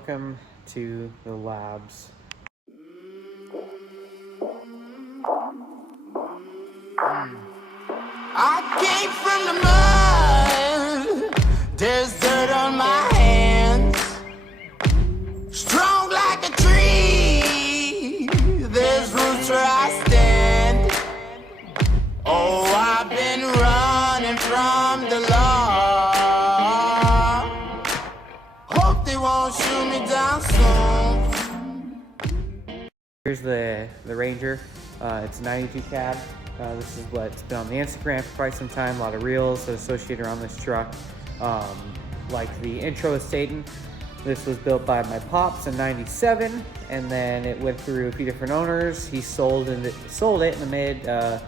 Welcome to the labs. I came from the mud, there's dirt on my hands. Strong like a tree, there's roots where I stand. Oh, I've been running from the law. Hope they won't shoot me down soon. Here's the Ranger. It's a 92 cab. This is what's been on the Instagram for quite some time. A lot of reels associated around this truck. Like the intro is stating, this was built by my pops in '97, and then it went through a few different owners. He sold it in the mid, I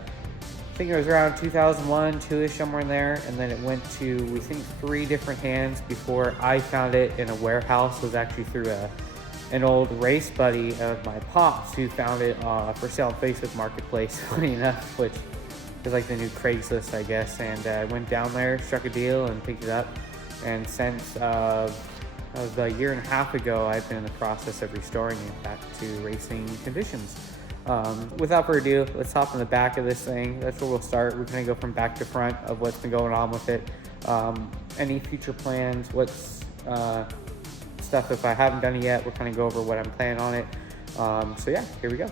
think it was around 2001, 2-ish, somewhere in there, and then it went to, we think, 3 different hands before I found it in a warehouse. It was actually through an old race buddy of my pops who found it for sale on Facebook Marketplace, funny enough, which is like the new Craigslist, I guess. And I went down there, struck a deal, and picked it up. And since that was about a year and a half ago, I've been in the process of restoring it back to racing conditions. Without further ado, let's hop in the back of this thing. That's where we'll start. We're gonna go from back to front of what's been going on with it. Any future plans, what's stuff if I haven't done it yet. We're kind of go over what I'm planning on it. So yeah, here we go.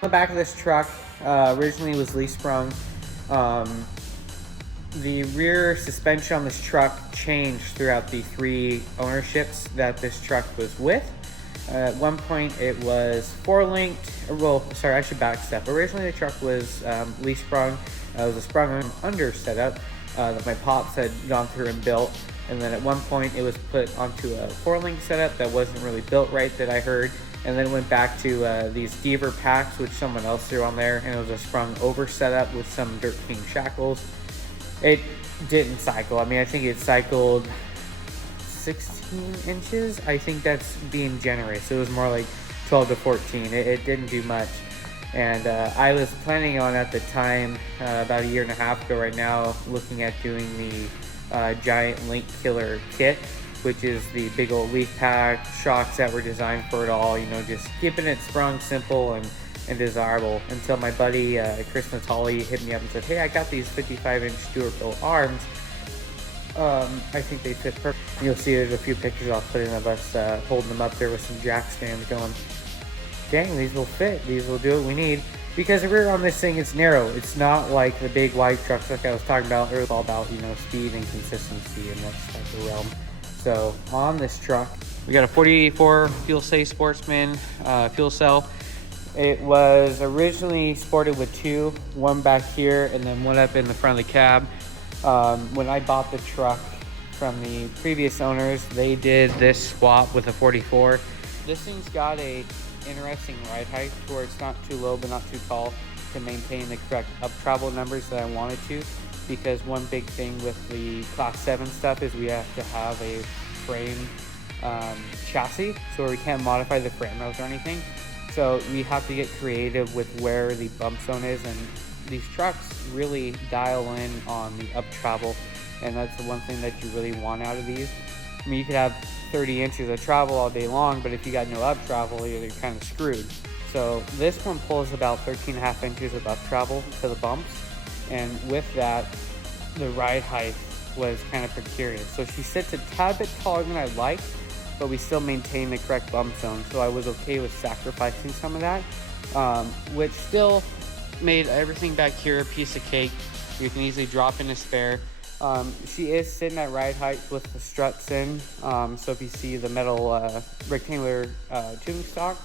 The back of this truck originally was leaf sprung. The rear suspension on this truck changed throughout the 3 ownerships that this truck was with. At one point it was 4-linked. Well, sorry, I should back step. Originally the truck was leaf sprung. It was a sprung under setup that my pops had gone through and built. And then at one point it was put onto a 4-link setup that wasn't really built right, that I heard. And then it went back to these Deaver packs, which someone else threw on there, and it was a sprung over setup with some Dirt King shackles. It didn't cycle. I mean, I think it cycled 16 inches. I think that's being generous. It was more like 12 to 14. It didn't do much. And I was planning on, at the time, about a year and a half ago right now, looking at doing the Giant Link Killer kit, which is the big old leaf pack, shocks that were designed for it all, you know, just keeping it sprung simple and desirable, until my buddy Chris Natali hit me up and said, hey, I got these 55-inch Stewart-built arms. I think they fit perfect. You'll see there's a few pictures I'll put in of us holding them up there with some jack stands going, dang, these will fit. These will do what we need. Because the rear on this thing is narrow. It's not like the big wide trucks like I was talking about. It's all about, you know, speed and consistency and that type of realm. So on this truck, we got a 4084 Fuel Safe Sportsman fuel cell. It was originally sported with 2, one back here and then one up in the front of the cab. When I bought the truck from the previous owners, they did this swap with a 44. This thing's got a interesting ride height where it's not too low but not too tall to maintain the correct up travel numbers that I wanted to. Because one big thing with the Class 7 stuff is we have to have a frame chassis, so we can't modify the frame rails or anything. So we have to get creative with where the bump zone is, and these trucks really dial in on the up travel, and that's the one thing that you really want out of these. I mean, you could have 30 inches of travel all day long, but if you got no up travel, you're kind of screwed. So this one pulls about 13.5 inches of up travel to the bumps, and with that, the ride height was kind of precarious. So she sits a tad bit taller than I'd like, but we still maintain the correct bump zone. So I was okay with sacrificing some of that, which still made everything back here a piece of cake. You can easily drop in a spare. She is sitting at ride height with the struts in. So if you see the metal rectangular tubing stock,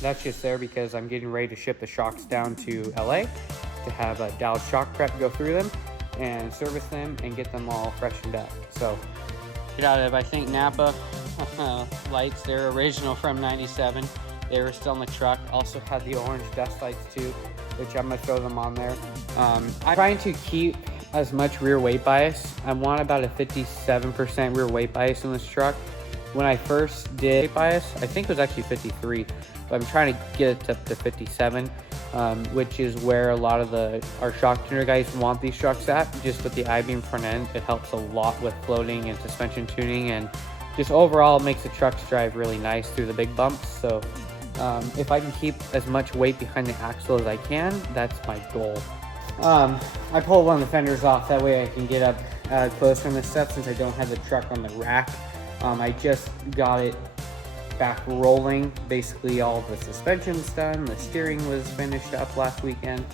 that's just there because I'm getting ready to ship the shocks down to LA to have a Dow shock prep go through them and service them and get them all freshened up. So get out of, I think, Napa lights. They're original from '97. They were still in the truck. Also had the orange dust lights too, which I'm gonna throw them on there. I'm trying to keep as much rear weight bias. I want about a 57% rear weight bias in this truck. when I first did bias, I think it was actually 53, but I'm trying to get it up to 57, which is where a lot of our shock tuner guys want these trucks at. Just with the I-beam front end, it helps a lot with floating and suspension tuning, and just overall makes the trucks drive really nice through the big bumps. So if I can keep as much weight behind the axle as I can, that's my goal. I pulled one of the fenders off, that way I can get up closer on this stuff since I don't have the truck on the rack. I just got it back rolling. Basically all the suspension's done, the steering was finished up last weekend,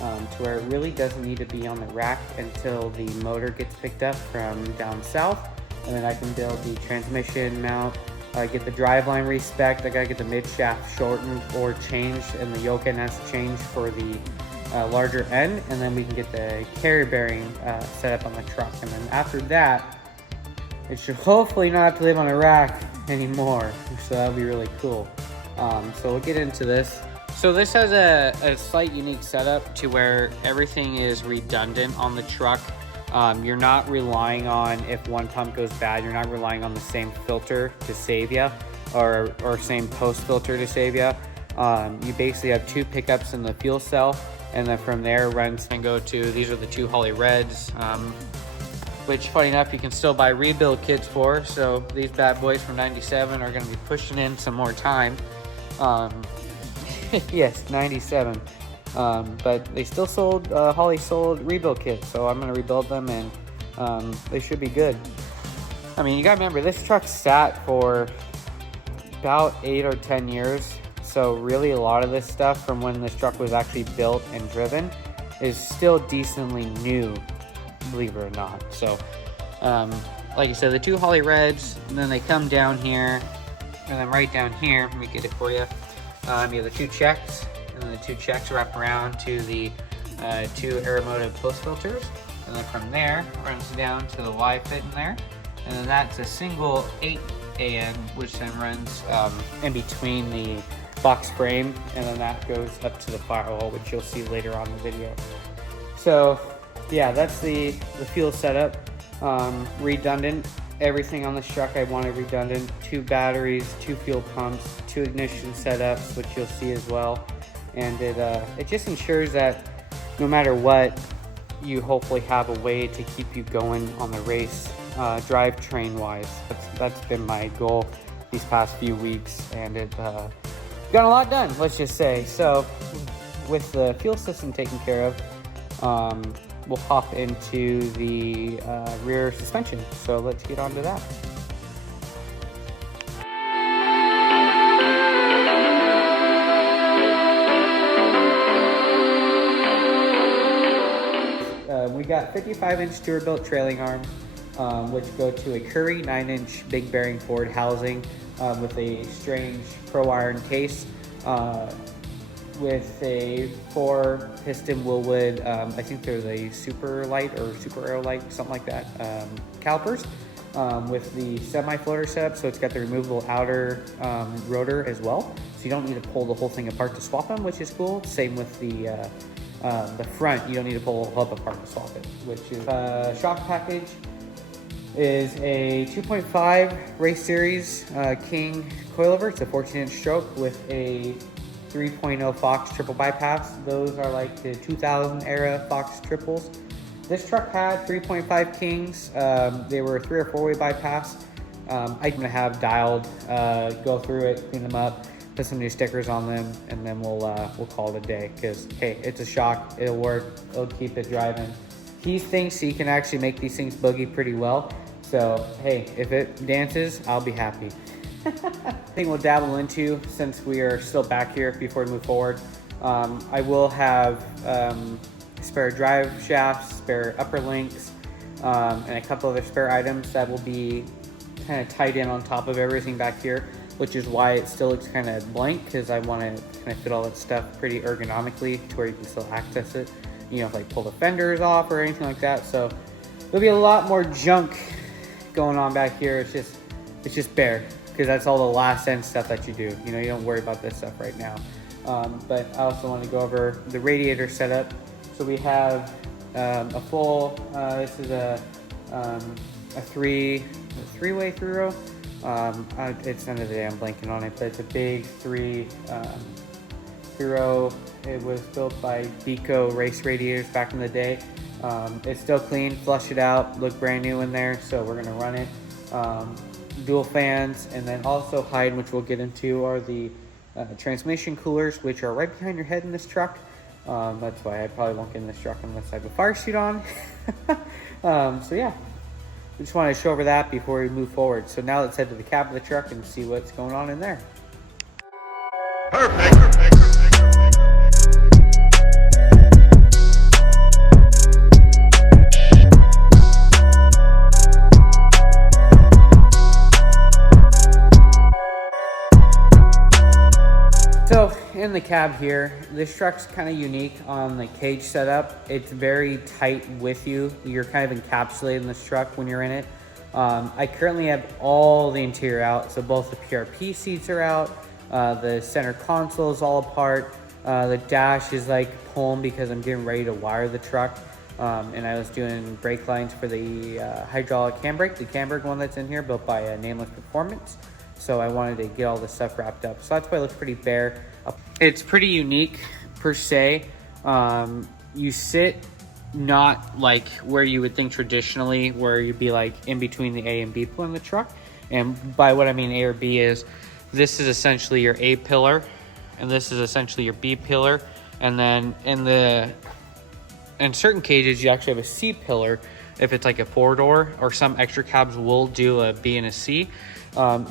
to where it really doesn't need to be on the rack until the motor gets picked up from down south, and then I can build the transmission mount, get the driveline respec'd. I gotta get the mid shaft shortened or changed, and the yoke end has to change for the larger end, and then we can get the carrier bearing set up on the truck. And then after that, it should hopefully not have to live on a rack anymore, so that'll be really cool. So we'll get into this. So this has a slight unique setup to where everything is redundant on the truck. You're not relying on, if one pump goes bad, you're not relying on the same filter to save you, or same post filter to save you. You basically have two pickups in the fuel cell, and then from there runs and go to, these are the two Howdy Reds, which funny enough you can still buy rebuild kits for. So these bad boys from 97 are going to be pushing in some more time. Yes, 97. But they still sold, Howdy sold rebuild kits, so I'm going to rebuild them, and they should be good. I mean, you got to remember, this truck sat for about 8 or 10 years. So really a lot of this stuff from when this truck was actually built and driven is still decently new, believe it or not. So like I said, the two Howdy Reds, and then they come down here, and then right down here, let me get it for you. You have the two checks, and then the two checks wrap around to the two Aeromotive post filters, and then from there runs down to the Y fit in there, and then that's a single 8 AN, which then runs in between the box frame, and then that goes up to the firewall, which you'll see later on in the video. So yeah, that's the fuel setup. Redundant, everything on this truck I wanted redundant. 2 batteries, 2 fuel pumps, 2 ignition setups, which you'll see as well. And it just ensures that no matter what, you hopefully have a way to keep you going on the race, drivetrain wise. That's been my goal these past few weeks, and it got a lot done, let's just say. So with the fuel system taken care of, we'll hop into the rear suspension. So let's get on to that. We got 55-inch Stewerbuilt trailing arms, which go to a Curry 9-inch big bearing Ford housing, with a strange pro iron case, with a 4 piston Willwood, I think they're the Super Light or Super Aero Light, something like that, calipers, with the semi-floater setup. So it's got the removable outer rotor as well, so you don't need to pull the whole thing apart to swap them, which is cool. Same with the front, you don't need to pull the hub apart to swap it, which is shock package is a 2.5 race series King coilover. It's a 14-inch stroke with a 3.0 Fox triple bypass. Those are like the 2000 era Fox triples. This truck had 3.5 Kings. They were 3 or 4-way bypass. I'm gonna have dialed, go through it, clean them up, put some new stickers on them, and then we'll call it a day. Because hey, it's a shock. It'll work. It'll keep it driving. He thinks he can actually make these things boogie pretty well. So hey, if it dances, I'll be happy. Thing we'll dabble into, since we are still back here before we move forward. I will have spare drive shafts, spare upper links, and a couple other spare items that will be kind of tied in on top of everything back here, which is why it still looks kind of blank, because I want to kind of fit all that stuff pretty ergonomically to where you can still access it, you know, like pull the fenders off or anything like that. So there'll be a lot more junk going on back here. It's just bare, because that's all the last end stuff that you do. You know, you don't worry about this stuff right now. But I also want to go over the radiator setup. So we have a full, this is a three-way through row It's the end of the day, I'm blanking on it, but it's a big 3-row. It was built by Beco race radiators back in the day. It's still clean, flush it out, look brand new in there, so we're gonna run it. Dual fans, and then also hide, which we'll get into, are the transmission coolers, which are right behind your head in this truck. That's why I probably won't get in this truck unless I have a fire suit on. So yeah, I just wanted to show over that before we move forward. So now let's head to the cab of the truck and see what's going on in there. Perfect. So in the cab here, this truck's kind of unique on the cage setup. It's very tight with you. You're kind of encapsulated in this truck when you're in it. I currently have all the interior out, so both the PRP seats are out, the center console is all apart, the dash is like pulling because I'm getting ready to wire the truck, and I was doing brake lines for the hydraulic handbrake, the Camberg one that's in here, built by Nameless Performance. So I wanted to get all this stuff wrapped up. So that's why it looks pretty bare. It's pretty unique per se. You sit not like where you would think traditionally, where you'd be like in between the A and B pillar in the truck. And by what I mean A or B is, this is essentially your A pillar, and this is essentially your B pillar. And then in certain cages, you actually have a C pillar if it's like a 4-door, or some extra cabs will do a B and a C.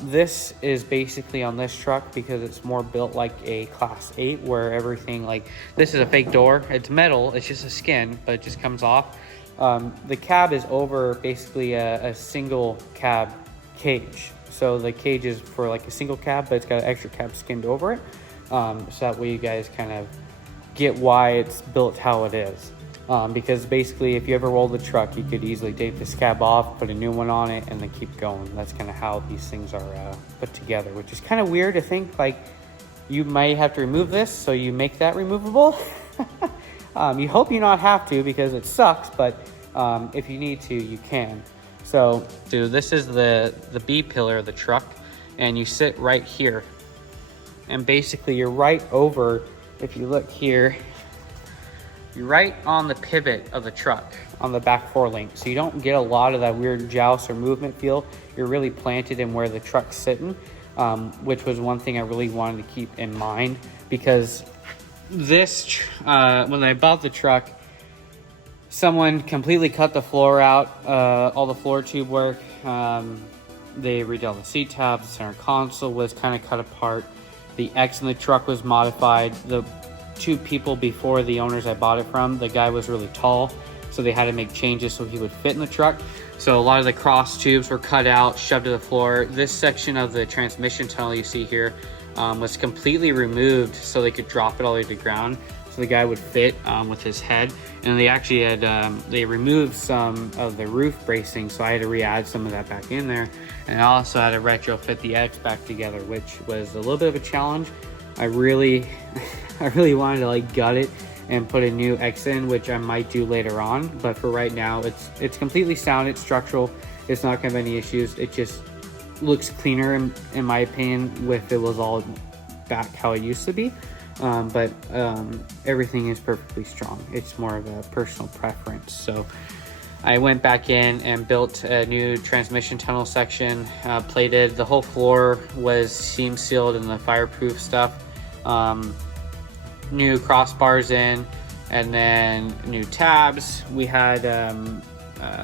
This is basically on this truck because it's more built like a class 8, where everything, like, this is a fake door, it's metal, it's just a skin, but it just comes off. The cab is over basically a single cab cage, so the cage is for like a single cab, but it's got an extra cab skinned over it, so that way you guys kind of get why it's built how it is. Because basically, if you ever roll the truck, you could easily take this cab off, put a new one on it, and then keep going. That's kind of how these things are put together, which is kind of weird to think, like, you might have to remove this, so you make that removable. You hope you not have to, because it sucks, but if you need to, you can. So this is the B pillar of the truck, and you sit right here. And basically, you're right over, if you look here, you're right on the pivot of the truck on the back 4-link, so you don't get a lot of that weird joust or movement feel. You're really planted in where the truck's sitting, which was one thing I really wanted to keep in mind, because this when I bought the truck, someone completely cut the floor out, all the floor tube work. They redid all the seat tabs, the center console was kind of cut apart, the X in the truck was modified. The 2 people before the owners I bought it from, the guy was really tall, so they had to make changes so he would fit in the truck. So a lot of the cross tubes were cut out, shoved to the floor. This section of the transmission tunnel you see here was completely removed so they could drop it all the way to the ground, so the guy would fit with his head. And they actually had they removed some of the roof bracing, so I had to re-add some of that back in there. And I also had to retrofit the X back together, which was a little bit of a challenge. I really wanted to like gut it and put a new X in, which I might do later on, but for right now it's completely sound, it's structural, it's not gonna have any issues. It just looks cleaner in my opinion if it was all back how it used to be, but everything is perfectly strong. It's more of a personal preference. So I went back in and built a new transmission tunnel section, plated. The whole floor was seam sealed in the fireproof stuff. New crossbars in, and then new tabs. We had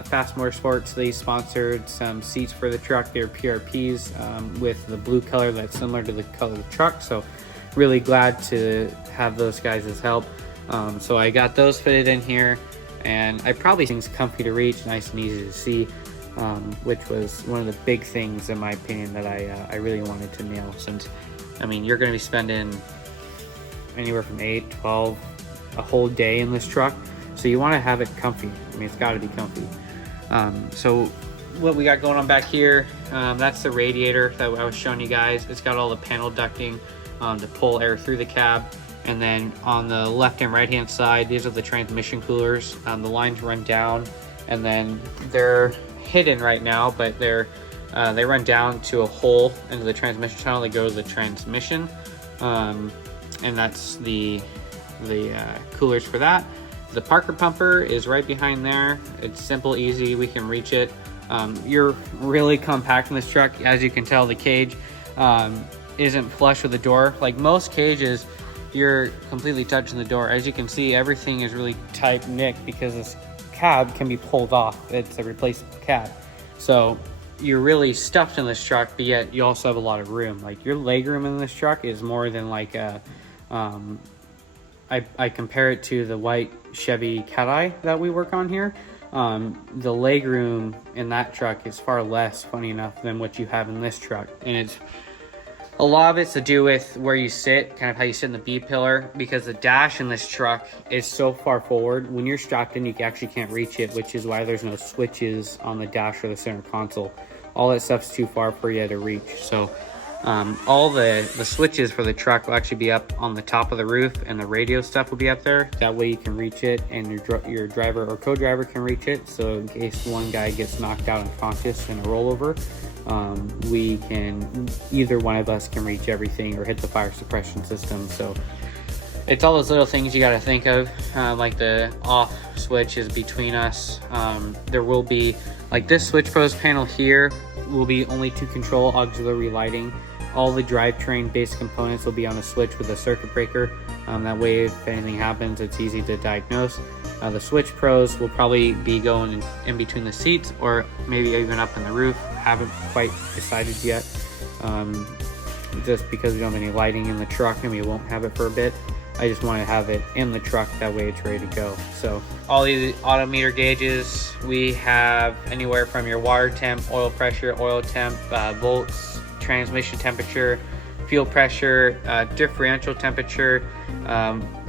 Fast Motorsports, they sponsored some seats for the truck. They're PRPs with the blue color that's similar to the color of the truck, so really glad to have those guys' help. So I got those fitted in here, and I probably think it's comfy to reach, nice and easy to see, which was one of the big things in my opinion that I really wanted to nail, since I mean you're going to be spending anywhere from 8, 12, a whole day in this truck, so you want to have it comfy. I mean, it's got to be comfy. So what we got going on back here, that's the radiator that I was showing you guys. It's got all the panel ducting to pull air through the cab. And then on the left and right hand side, these are the transmission coolers. The lines run down, and then they're hidden right now, but they're They run down to a hole into the transmission tunnel. They go to the transmission, and that's the coolers for that. The Parker pumper is right behind there. It's simple, easy, we can reach it. You're really compact in this truck. As you can tell, the cage isn't flush with the door. Like most cages, you're completely touching the door. As you can see, everything is really tight knit because this cab can be pulled off. It's a replaceable cab. So you're really stuffed in this truck, but yet you also have a lot of room. Like your leg room in this truck is more than like a, I compare it to the white Chevy Cat-Eye that we work on here. The leg room in that truck is far less, funny enough, than what you have in this truck. And it's a lot of it's to do with where you sit, kind of how you sit in the B-pillar, because the dash in this truck is so far forward. When you're strapped in, you actually can't reach it, which is why there's no switches on the dash or the center console. All that stuff's too far for you to reach. So all the switches for the truck will actually be up on the top of the roof, and the radio stuff will be up there. That way you can reach it, and your driver or co-driver can reach it. So in case one guy gets knocked out unconscious in a rollover, we can, either one of us can reach everything or hit the fire suppression system. So it's all those little things you got to think of, like the off switch is between us. There will be, like this switch post panel here will be only to control auxiliary lighting. All the drivetrain base components will be on a switch with a circuit breaker. That way if anything happens, it's easy to diagnose. The switch pros will probably be going in between the seats, or maybe even up in the roof. Haven't quite decided yet, just because we don't have any lighting in the truck and we won't have it for a bit. I just want to have it in the truck, that way it's ready to go. So all these odometer gauges, we have anywhere from your water temp, oil pressure, oil temp, volts, transmission temperature, fuel pressure, differential temperature,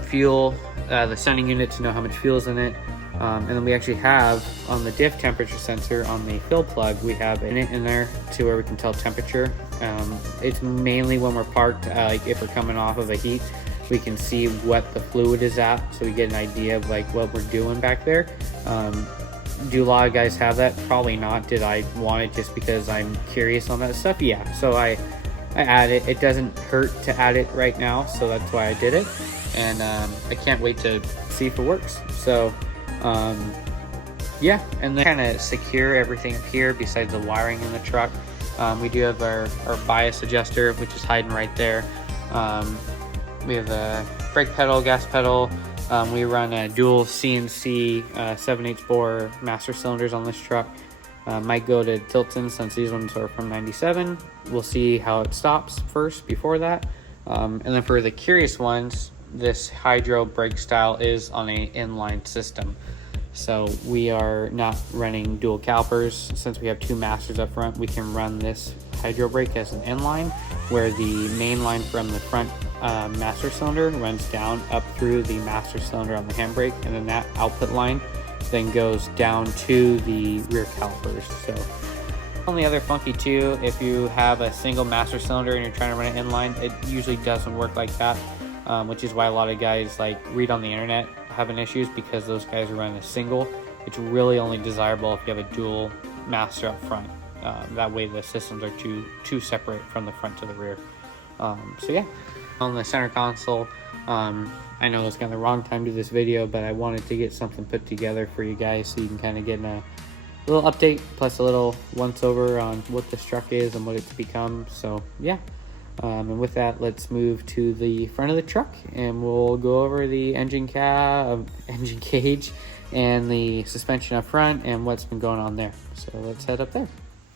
fuel, the sending unit to know how much fuel is in it. And then we actually have on the diff temperature sensor on the fill plug, we have it in there to where we can tell temperature. It's mainly when we're parked, like if we're coming off of a heat, we can see what the fluid is at, so we get an idea of like what we're doing back there. Do a lot of guys have that? Probably not. Did I want it just because I'm curious on that stuff? Yeah, so I add it. It doesn't hurt to add it right now, so that's why I did it. And I can't wait to see if it works. So yeah, and then kind of secure everything up here besides the wiring in the truck. We do have our bias adjuster, which is hiding right there. We have a brake pedal, gas pedal. We run a dual CNC 7/8 bore master cylinders on this truck. Might go to Tilton since these ones are from 97. We'll see how it stops first before that. And then for the curious ones, this hydro brake style is on an inline system. So we are not running dual calipers. Since we have two masters up front, we can run this hydro brake as an inline, where the main line from the front master cylinder runs down up through the master cylinder on the handbrake, and then that output line then goes down to the rear calipers. So on the other funky too, if you have a single master cylinder and you're trying to run it inline, it usually doesn't work like that, which is why a lot of guys like read on the internet having issues, because those guys are running a single. It's really only desirable if you have a dual master up front. That way the systems are too separate from the front to the rear. So yeah, on the center console, I know it's kind of the wrong time to do this video, but I wanted to get something put together for you guys so you can kind of get a little update plus a little once over on what this truck is and what it's become. So yeah, and with that, let's move to the front of the truck and we'll go over the engine cage and the suspension up front and what's been going on there. So let's head up there.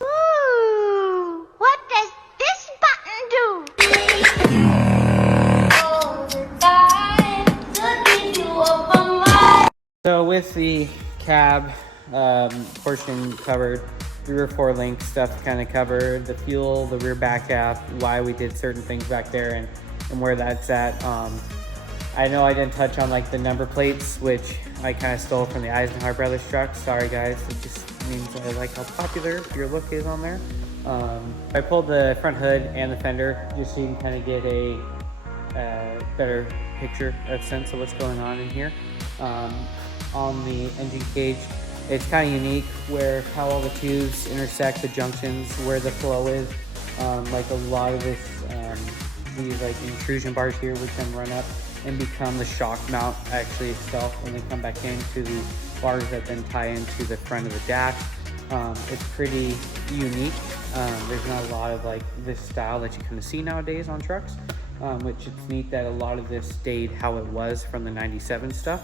Ooh, what does this button do? So with the cab portion covered, the rear four link stuff kind of covered, the fuel, the rear back half, why we did certain things back there and where that's at. I know I didn't touch on like the number plates, which I kind of stole from the Eisenhower Brothers truck. Sorry guys, it just means I like how popular your look is on there. I pulled the front hood and the fender just so you can kind of get a better picture, a sense of what's going on in here. On the engine cage, It's kind of unique where how all the tubes intersect, the junctions, where the flow is. Like a lot of this, these like intrusion bars here would then run up and become the shock mount actually itself, and they come back into the bars that then tie into the front of the dash. It's pretty unique. There's not a lot of like this style that you kind of see nowadays on trucks, which it's neat that a lot of this stayed how it was from the 97 stuff.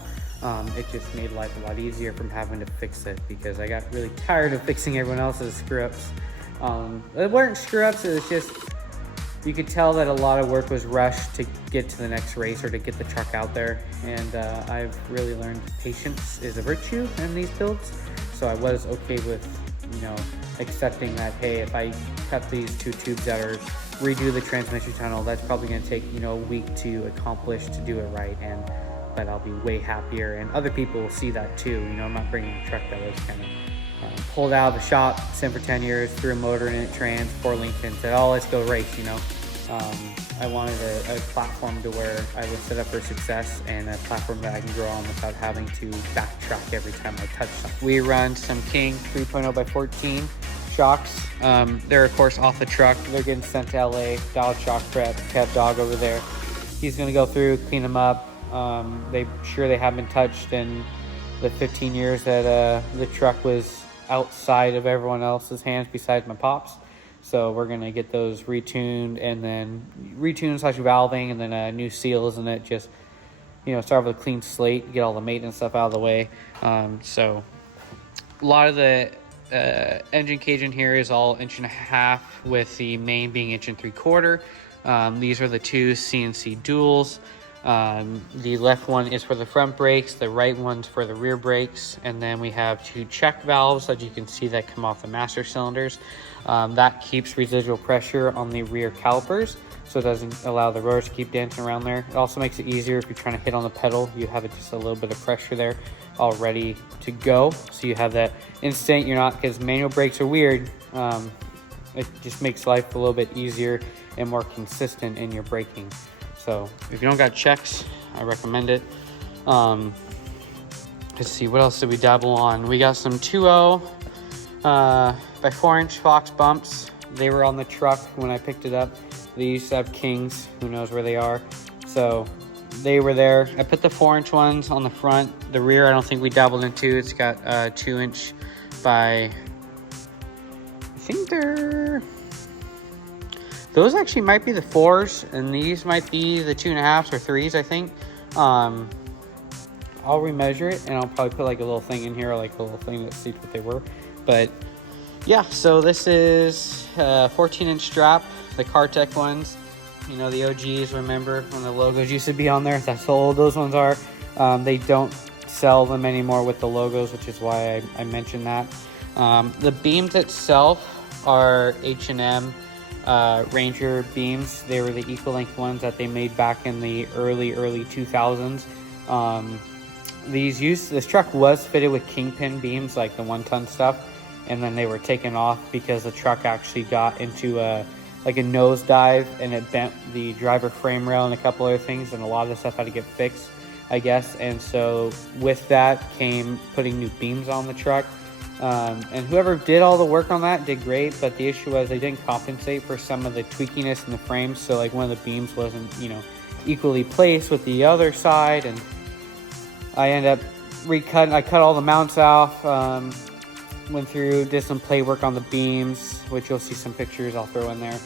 It just made life a lot easier from having to fix it, because I got really tired of fixing everyone else's screw-ups. It weren't screw-ups, it was just, you could tell that a lot of work was rushed to get to the next race or to get the truck out there. And I've really learned patience is a virtue in these builds. So I was okay with, you know, accepting that, hey, if I cut these 2 tubes out or redo the transmission tunnel, that's probably going to take, you know, a week to accomplish to do it right. But I'll be way happier, and other people will see that too. You know, I'm not bringing a truck that was kind of pulled out of the shop, sent for 10 years, threw a motor in it, trans, 4-linked, and said, oh, let's go race, you know. I wanted a platform to where I was set up for success, and a platform that I can grow on without having to backtrack every time I touch something. We run some King 3.0x14 shocks. They're of course off the truck. They're getting sent to LA, dialed shock prep, Kev Dog over there. He's gonna go through, clean them up. They haven't been touched in the 15 years that the truck was outside of everyone else's hands besides my pops. So we're gonna get those retuned, and then retuned / valving, and then new seals in it. Just, you know, start with a clean slate, get all the maintenance stuff out of the way. So a lot of the engine cage in here is all 1.5 inch, with the main being 1.75 inch. These are the 2 CNC duals. The left one is for the front brakes, the right one's for the rear brakes, and then we have 2 check valves that you can see that come off the master cylinders. That keeps residual pressure on the rear calipers, so it doesn't allow the rotors to keep dancing around there. It also makes it easier if you're trying to hit on the pedal. You have just a little bit of pressure there all ready to go, so you have that instant. You're not, because manual brakes are weird. It just makes life a little bit easier and more consistent in your braking. So if you don't got checks, I recommend it. Let's see, what else did we dabble on? We got some 2.0 by 4 inch Fox bumps. They were on the truck when I picked it up. They used to have Kings, who knows where they are. So they were there. I put the 4 inch ones on the front. The rear, I don't think we dabbled into. It's got 2 inch by, I think those actually might be the 4s, and these might be the 2.5s or 3s, I think. I'll remeasure it, and I'll probably put like a little thing in here, like a little thing that sees what they were. But yeah, so this is a 14 inch strap, the Cartec ones. You know, the OGs, remember when the logos used to be on there? That's how old those ones are. They don't sell them anymore with the logos, which is why I mentioned that. The beams itself are H&M Ranger beams. They were the equal length ones that they made back in the early 2000s. This truck was fitted with kingpin beams, like the 1-ton stuff, and then they were taken off because the truck actually got into a nosedive, and it bent the driver frame rail and a couple other things, and a lot of the stuff had to get fixed, I guess. And so with that came putting new beams on the truck. And whoever did all the work on that did great, but the issue was they didn't compensate for some of the tweakiness in the frames. So like one of the beams wasn't, you know, equally placed with the other side, and I ended up I cut all the mounts off, went through, did some play work on the beams, which you'll see some pictures I'll throw in there.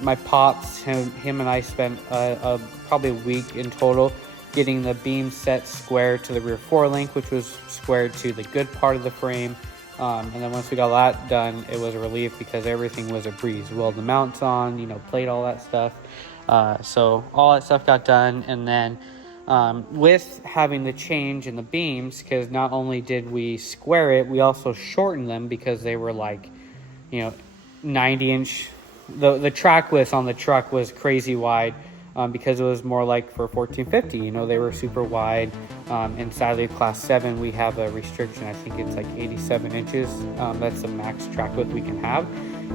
My pops, him and I spent probably a week in total getting the beam set square to the rear 4-link, which was squared to the good part of the frame. And then once we got that done, it was a relief because everything was a breeze. Weld the mounts on, you know, plate all that stuff. So all that stuff got done. And then with having the change in the beams, because not only did we square it, we also shortened them because they were like, you know, 90 inch. The track width on the truck was crazy wide. Because it was more like for 1450, you know, they were super wide. And sadly, class 7, we have a restriction. I think it's like 87 inches. That's the max track width we can have.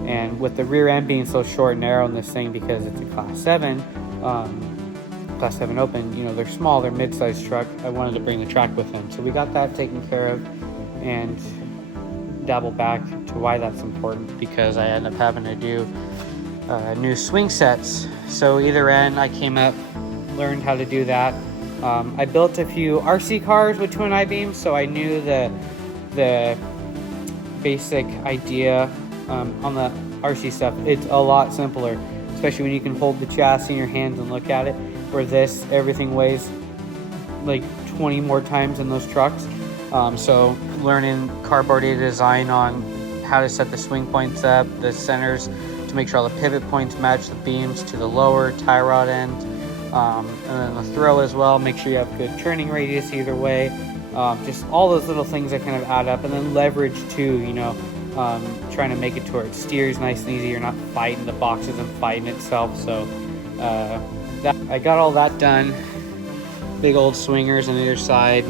And with the rear end being so short and narrow in this thing, because it's a class 7 open, you know, they're small, they're mid-sized truck. I wanted to bring the track with them. So we got that taken care of. and dabble back to why that's important, because I end up having to do new swing sets. So either end, I came up, learned how to do that. I built a few RC cars with twin I-beams, so I knew the basic idea on the RC stuff. It's a lot simpler, especially when you can hold the chassis in your hands and look at it, where this, everything weighs like 20 more times in those trucks. So learning cardboard design on how to set the swing points up, the centers, to make sure all the pivot points match the beams to the lower tie rod end, and then the throw as well. Make sure you have good turning radius either way. Just all those little things that kind of add up, and then leverage too, you know, trying to make it to where it steers nice and easy. You're not fighting the boxes and fighting itself. So I got all that done. Big old swingers on either side,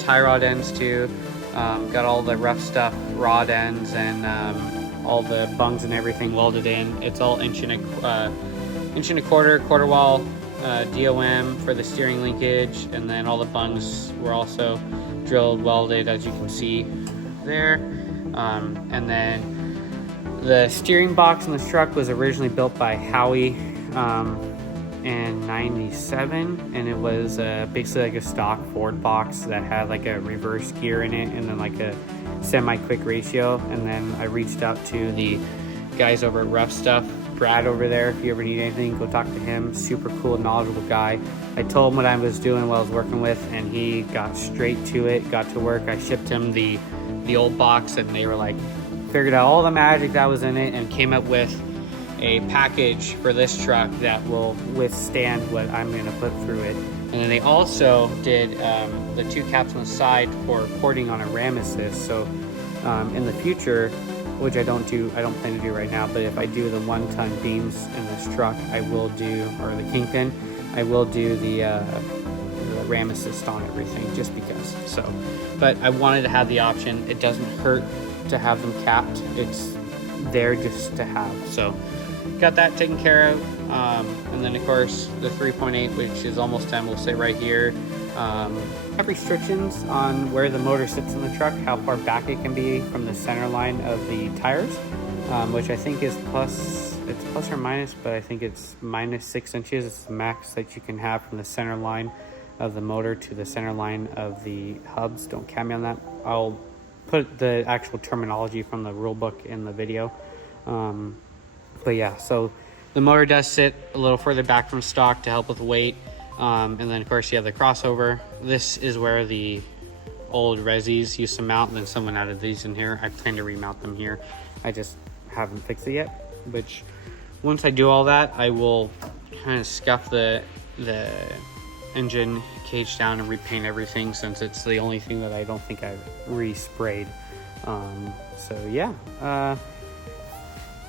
tie rod ends too. Got all the rough stuff, rod ends, and all the bungs and everything welded in. It's all inch and a quarter wall DOM for the steering linkage, and then all the bungs were also drilled, welded, as you can see there. And then the steering box in this truck was originally built by Howdy in 97, and it was basically like a stock Ford box that had like a reverse gear in it, and then like a semi-quick ratio. And then I reached out to the guys over at Rough Stuff, Brad over there. If you ever need anything, go talk to him. Super cool, knowledgeable guy. I told him what I was doing, what I was working with, and he got straight to it, got to work. I shipped him the old box, and they were like, figured out all the magic that was in it and came up with a package for this truck that will withstand what I'm going to put through it. And then they also did the two caps on the side for porting on a ram assist. So in the future, which I don't plan to do right now, but if I do the 1-ton beams in this truck, I will do, or the Kingpin, I will do the ram assist on everything, just because. So, but I wanted to have the option. It doesn't hurt to have them capped. It's there just to have. So got that taken care of. And then of course the 3.8, which is almost done, we'll say right here. Have restrictions on where the motor sits in the truck, how far back it can be from the center line of the tires, which I think is it's plus or minus, but I think it's -6 inches. It's the max that you can have from the center line of the motor to the center line of the hubs. Don't count me on that. I'll put the actual terminology from the rule book in the video. But yeah, so the motor does sit a little further back from stock to help with weight. And then of course you have the crossover. This is where the old Resis used to mount, and then someone added these in here. I plan to remount them here. I just haven't fixed it yet, which once I do all that, I will kind of scuff the engine cage down and repaint everything, since it's the only thing that I don't think I've resprayed. So yeah,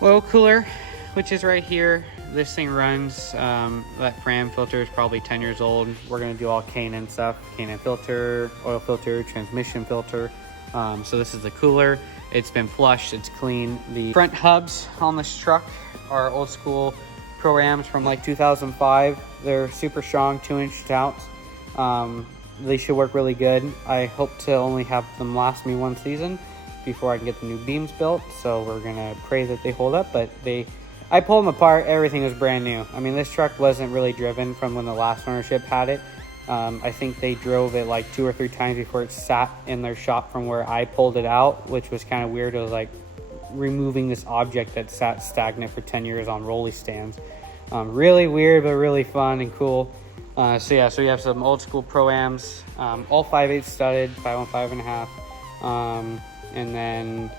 oil cooler, which is right here. This thing runs, that Fram filter is probably 10 years old. We're gonna do all K&N stuff, K&N filter, oil filter, transmission filter. So this is the cooler. It's been flushed, it's clean. The front hubs on this truck are old school Pro-Ams from like 2005. They're super strong, 2-inch touts. They should work really good. I hope to only have them last me one season before I can get the new beams built. So we're gonna pray that they hold up, but I pulled them apart, everything was brand new. I mean, this truck wasn't really driven from when the last ownership had it. I think they drove it like 2 or 3 times before it sat in their shop from where I pulled it out, which was kind of weird. It was like removing this object that sat stagnant for 10 years on rolly stands. Really weird, but really fun and cool. So yeah, so we have some old school Pro-Ams, all 5/8 studded, 5 on 5.5. And then,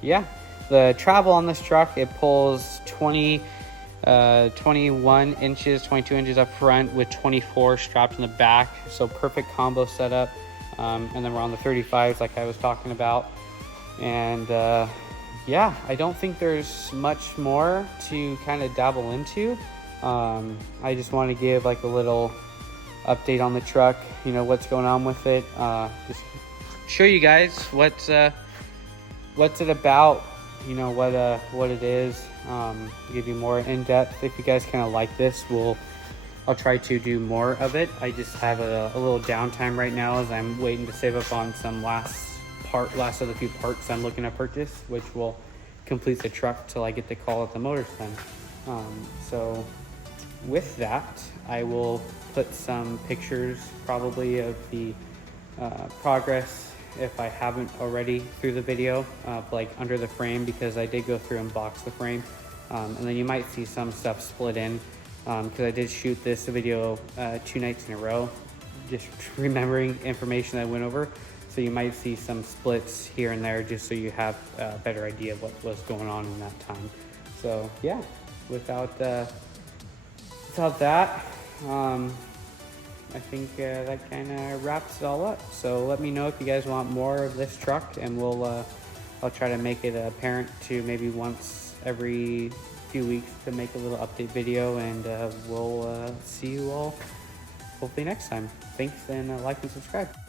yeah. The travel on this truck, it pulls 21 inches, 22 inches up front with 24 strapped in the back. So perfect combo setup. And then we're on the 35s like I was talking about. And yeah, I don't think there's much more to kind of dabble into. I just want to give like a little update on the truck, you know, what's going on with it. Just show you guys what's it about. You know what it is, give you more in-depth. If you guys kind of like this, I'll try to do more of it. I just have a little downtime right now as I'm waiting to save up on some last last of the few parts I'm looking to purchase, which will complete the truck till I get the call at the motor stand. So with that, I will put some pictures probably of the progress, if I haven't already, through the video, like under the frame, because I did go through and box the frame. And then you might see some stuff split in, because I did shoot this video 2 nights in a row, just remembering information I went over. So you might see some splits here and there, just so you have a better idea of what was going on in that time. So yeah, without that, I think that kind of wraps it all up. So let me know if you guys want more of this truck, and I'll try to make it apparent to maybe once every few weeks to make a little update video, and we'll see you all hopefully next time. Thanks, and like and subscribe.